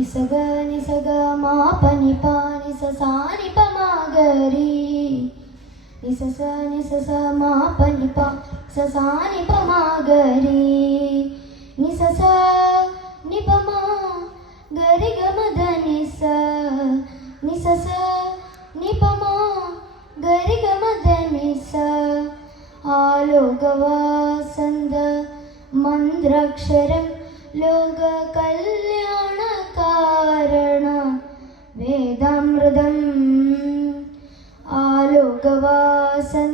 నిసగ నిసగ మా పని పా నిస సాని పమాగరి నిస స నిస స మా పని పా స సాని పమాగరి నిస స నిపమా గరి గ మద నిస నిస స నిపమా గరి గ మద నిస ఆలోకవాసంద మంద్రాక్షరం లోక కళ్యాణ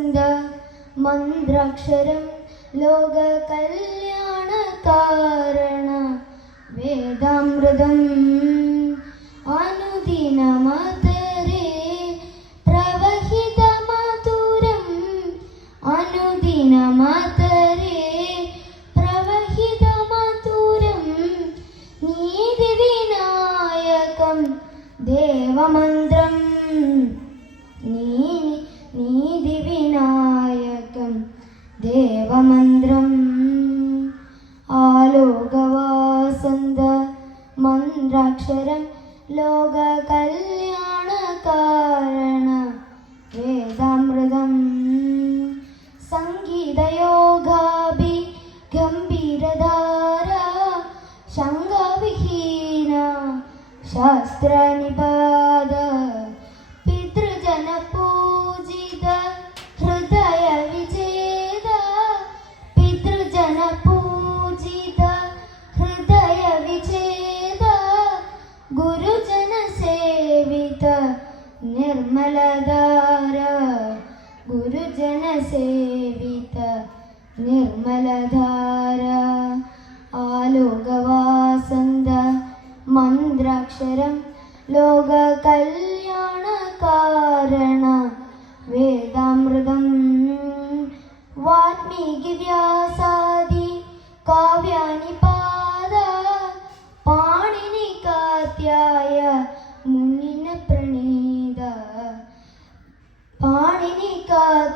ആലോകവാസന്ത മന്ത്രാക്ഷരം ലോക കല്യാണ കാരണ വേദാമൃതം അനുദിനമതരേ പ്രവഹിത മധുരം അനുദിനമതരേ പ്രവഹിത മധുരം നീതി വിനായകം ദേവമന്ത്രം നീ നീതി വിനായകം ദേവമന്ത്രം ആലോകവാസന്ത മന്ത്രാക്ഷരം ലോക കല്യാണ കാരണ വേദാമൃതം സംഗീതയോഗാഭി ഗംഭീരധാര ശങ്കവിഹീന ശാസ്ത്രനിപാത നിർമ്മലധാര ഗുരുജന സേവിത നിർമ്മലധാര ആലോകവാസന്ത മന്ത്രാക്ഷരം ലോക കല്യാണ കാരണ വേദാമൃതം വാൽമീകി വ്യാസാദി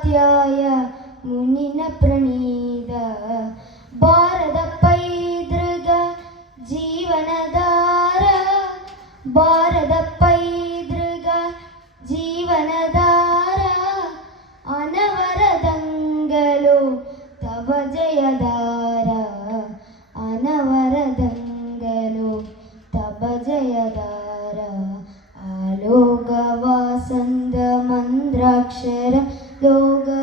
ಅತ್ಯಾಯ ಮುನಿನ ಪ್ರಣೀದ. ಬಾರದ ಪೈದೃಗ ಜೀವನದಾರ ಬಾರದ ಪೈದೃಗ ಜೀವನದಾರ ಅನವರದಂಗಲು ತವ ಜಯದಾರ ಅನವರದಂಗಲು ತವ ಜಯದಾರ ಆಲೋಕವಾಸಂದ ಮಂದ್ರಾಕ್ಷರ ലോക